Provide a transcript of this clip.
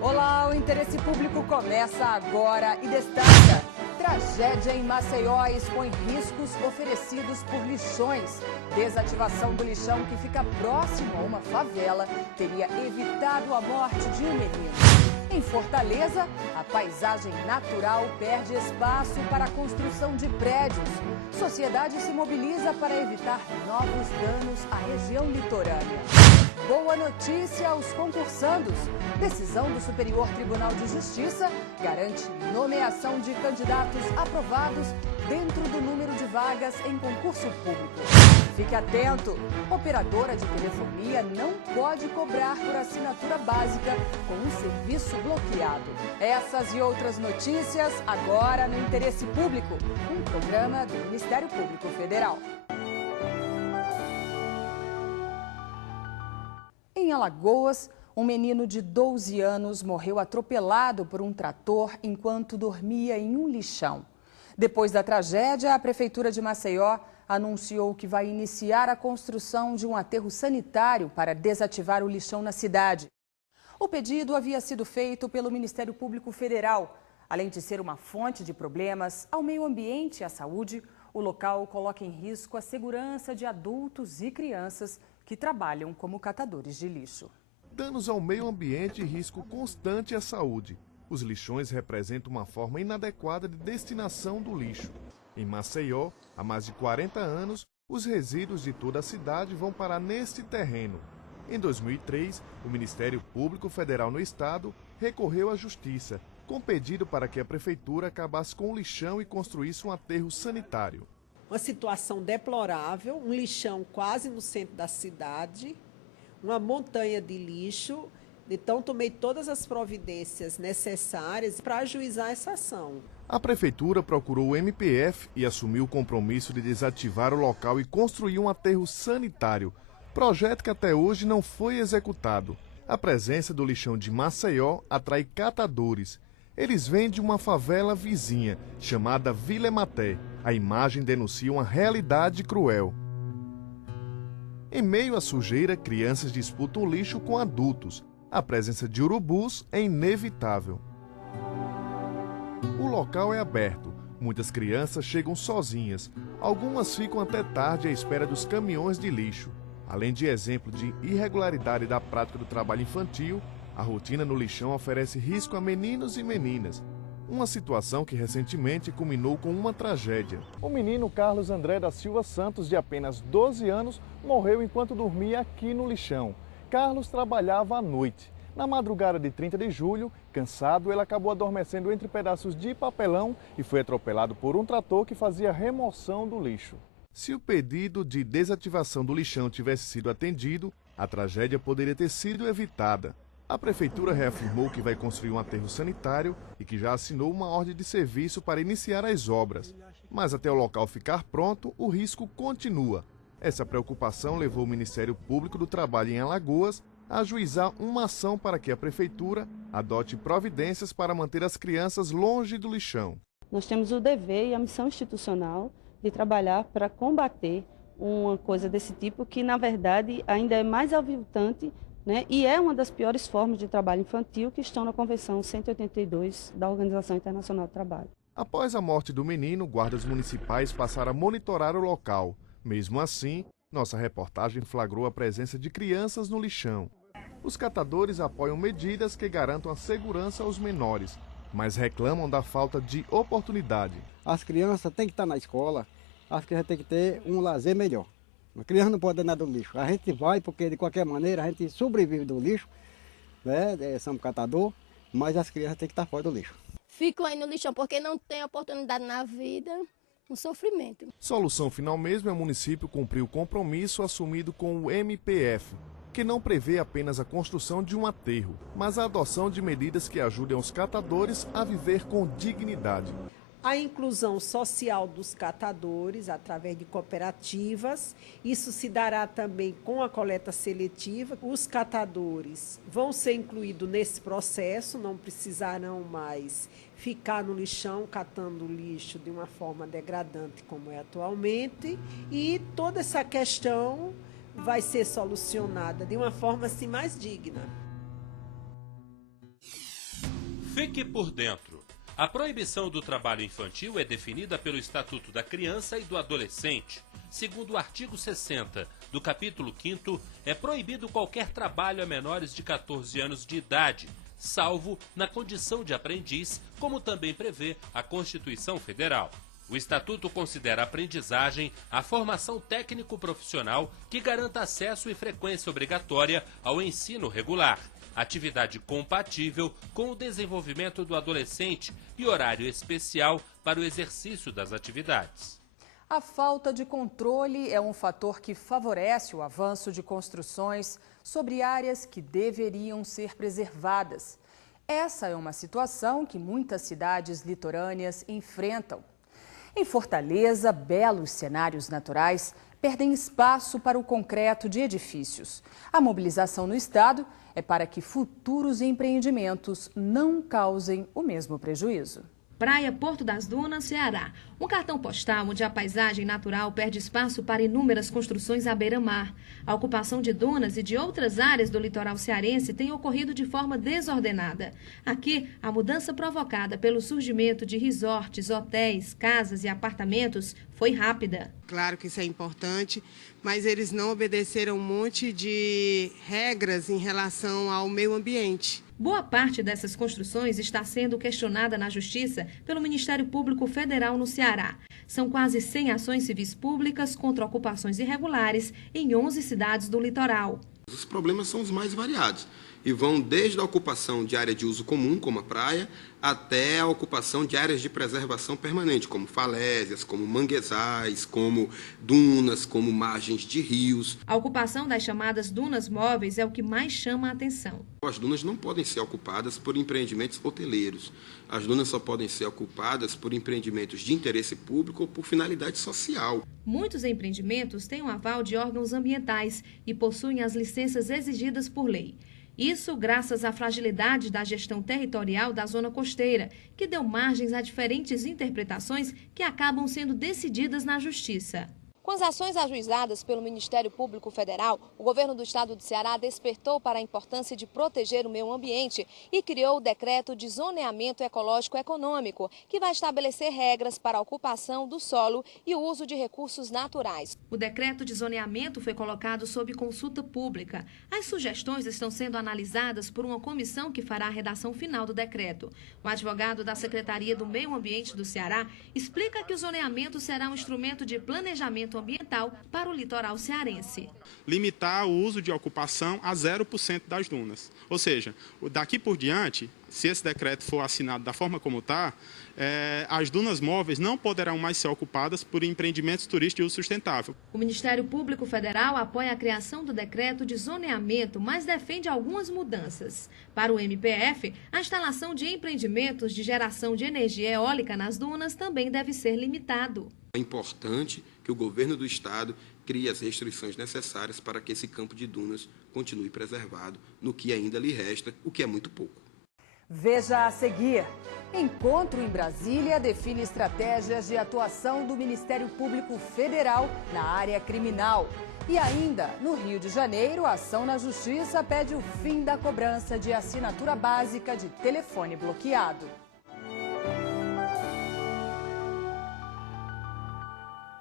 Olá, o Interesse Público começa agora e destaca: tragédia em Maceió expõe riscos oferecidos por lixões. Desativação do lixão que fica próximo a uma favela teria evitado a morte de um menino. Em Fortaleza, a paisagem natural perde espaço para a construção de prédios. Sociedade se mobiliza para evitar novos danos à região litorânea. Boa notícia aos concursandos. Decisão do Superior Tribunal de Justiça garante nomeação de candidatos aprovados dentro do número de vagas em concurso público. Fique atento, operadora de telefonia não pode cobrar por assinatura básica com um serviço bloqueado. Essas e outras notícias agora no Interesse Público, um programa do Ministério Público Federal. Em Alagoas, um menino de 12 anos morreu atropelado por um trator enquanto dormia em um lixão. Depois da tragédia, a Prefeitura de Maceió anunciou que vai iniciar a construção de um aterro sanitário para desativar o lixão na cidade. O pedido havia sido feito pelo Ministério Público Federal. Além de ser uma fonte de problemas ao meio ambiente e à saúde, o local coloca em risco a segurança de adultos e crianças que trabalham como catadores de lixo. Danos ao meio ambiente e risco constante à saúde. Os lixões representam uma forma inadequada de destinação do lixo. Em Maceió, há mais de 40 anos, os resíduos de toda a cidade vão parar neste terreno. Em 2003, o Ministério Público Federal no Estado recorreu à Justiça, com pedido para que a Prefeitura acabasse com o lixão e construísse um aterro sanitário. Uma situação deplorável, um lixão quase no centro da cidade, uma montanha de lixo. Então, tomei todas as providências necessárias para ajuizar essa ação. A Prefeitura procurou o MPF e assumiu o compromisso de desativar o local e construir um aterro sanitário, projeto que até hoje não foi executado. A presença do lixão de Maceió atrai catadores. Eles vêm de uma favela vizinha, chamada Vila Ematé. A imagem denuncia uma realidade cruel. Em meio à sujeira, crianças disputam o lixo com adultos. A presença de urubus é inevitável. O local é aberto. Muitas crianças chegam sozinhas. Algumas ficam até tarde à espera dos caminhões de lixo. Além de exemplo de irregularidade da prática do trabalho infantil, a rotina no lixão oferece risco a meninos e meninas. Uma situação que recentemente culminou com uma tragédia. O menino Carlos André da Silva Santos, de apenas 12 anos, morreu enquanto dormia aqui no lixão. Carlos trabalhava à noite. Na madrugada de 30 de julho, cansado, ele acabou adormecendo entre pedaços de papelão e foi atropelado por um trator que fazia remoção do lixo. Se o pedido de desativação do lixão tivesse sido atendido, a tragédia poderia ter sido evitada. A Prefeitura reafirmou que vai construir um aterro sanitário e que já assinou uma ordem de serviço para iniciar as obras. Mas até o local ficar pronto, o risco continua. Essa preocupação levou o Ministério Público do Trabalho em Alagoas a ajuizar uma ação para que a Prefeitura adote providências para manter as crianças longe do lixão. Nós temos o dever e a missão institucional de trabalhar para combater uma coisa desse tipo que, na verdade, ainda é mais aviltante, né? E é uma das piores formas de trabalho infantil que estão na Convenção 182 da Organização Internacional do Trabalho. Após a morte do menino, guardas municipais passaram a monitorar o local. Mesmo assim, nossa reportagem flagrou a presença de crianças no lixão. Os catadores apoiam medidas que garantam a segurança aos menores, mas reclamam da falta de oportunidade. As crianças têm que estar na escola, as crianças têm que ter um lazer melhor. A criança não pode andar do lixo. A gente vai porque, de qualquer maneira, a gente sobrevive do lixo, né? Somos catador, mas as crianças têm que estar fora do lixo. Fico aí no lixão porque não tem oportunidade na vida, um sofrimento. Solução final mesmo é o município cumprir o compromisso assumido com o MPF, que não prevê apenas a construção de um aterro, mas a adoção de medidas que ajudem os catadores a viver com dignidade. A inclusão social dos catadores através de cooperativas, isso se dará também com a coleta seletiva. Os catadores vão ser incluídos nesse processo, não precisarão mais ficar no lixão catando lixo de uma forma degradante como é atualmente, e toda essa questão vai ser solucionada de uma forma assim mais digna. Fique por dentro. A proibição do trabalho infantil é definida pelo Estatuto da Criança e do Adolescente. Segundo o artigo 60 do capítulo 5º, é proibido qualquer trabalho a menores de 14 anos de idade, salvo na condição de aprendiz, como também prevê a Constituição Federal. O Estatuto considera a aprendizagem a formação técnico-profissional que garanta acesso e frequência obrigatória ao ensino regular, atividade compatível com o desenvolvimento do adolescente e horário especial para o exercício das atividades. A falta de controle é um fator que favorece o avanço de construções sobre áreas que deveriam ser preservadas. Essa é uma situação que muitas cidades litorâneas enfrentam. Em Fortaleza, belos cenários naturais perdem espaço para o concreto de edifícios. A mobilização no estado é para que futuros empreendimentos não causem o mesmo prejuízo. Praia Porto das Dunas, Ceará. Um cartão postal onde a paisagem natural perde espaço para inúmeras construções à beira-mar. A ocupação de dunas e de outras áreas do litoral cearense tem ocorrido de forma desordenada. Aqui, a mudança provocada pelo surgimento de resorts, hotéis, casas e apartamentos foi rápida. Claro que isso é importante, mas eles não obedeceram um monte de regras em relação ao meio ambiente. Boa parte dessas construções está sendo questionada na Justiça pelo Ministério Público Federal no Ceará. São quase 100 ações civis públicas contra ocupações irregulares em 11 cidades do litoral. Os problemas são os mais variados e vão desde a ocupação de área de uso comum, como a praia, até a ocupação de áreas de preservação permanente, como falésias, como manguezais, como dunas, como margens de rios. A ocupação das chamadas dunas móveis é o que mais chama a atenção. As dunas não podem ser ocupadas por empreendimentos hoteleiros. As dunas só podem ser ocupadas por empreendimentos de interesse público ou por finalidade social. Muitos empreendimentos têm um aval de órgãos ambientais e possuem as licenças exigidas por lei. Isso graças à fragilidade da gestão territorial da zona costeira, que deu margens a diferentes interpretações que acabam sendo decididas na Justiça. Com as ações ajuizadas pelo Ministério Público Federal, o governo do estado do Ceará despertou para a importância de proteger o meio ambiente e criou o Decreto de Zoneamento Ecológico Econômico, que vai estabelecer regras para a ocupação do solo e o uso de recursos naturais. O decreto de zoneamento foi colocado sob consulta pública. As sugestões estão sendo analisadas por uma comissão que fará a redação final do decreto. O advogado da Secretaria do Meio Ambiente do Ceará explica que o zoneamento será um instrumento de planejamento ambiental para o litoral cearense. Limitar o uso de ocupação a 0% das dunas. Ou seja, daqui por diante, se esse decreto for assinado da forma como está, as dunas móveis não poderão mais ser ocupadas por empreendimentos turísticos de uso sustentável. O Ministério Público Federal apoia a criação do decreto de zoneamento, mas defende algumas mudanças. Para o MPF, a instalação de empreendimentos de geração de energia eólica nas dunas também deve ser limitado. É importante que o governo do estado crie as restrições necessárias para que esse campo de dunas continue preservado no que ainda lhe resta, o que é muito pouco. Veja a seguir. Encontro em Brasília define estratégias de atuação do Ministério Público Federal na área criminal. E ainda, no Rio de Janeiro, a ação na Justiça pede o fim da cobrança de assinatura básica de telefone bloqueado.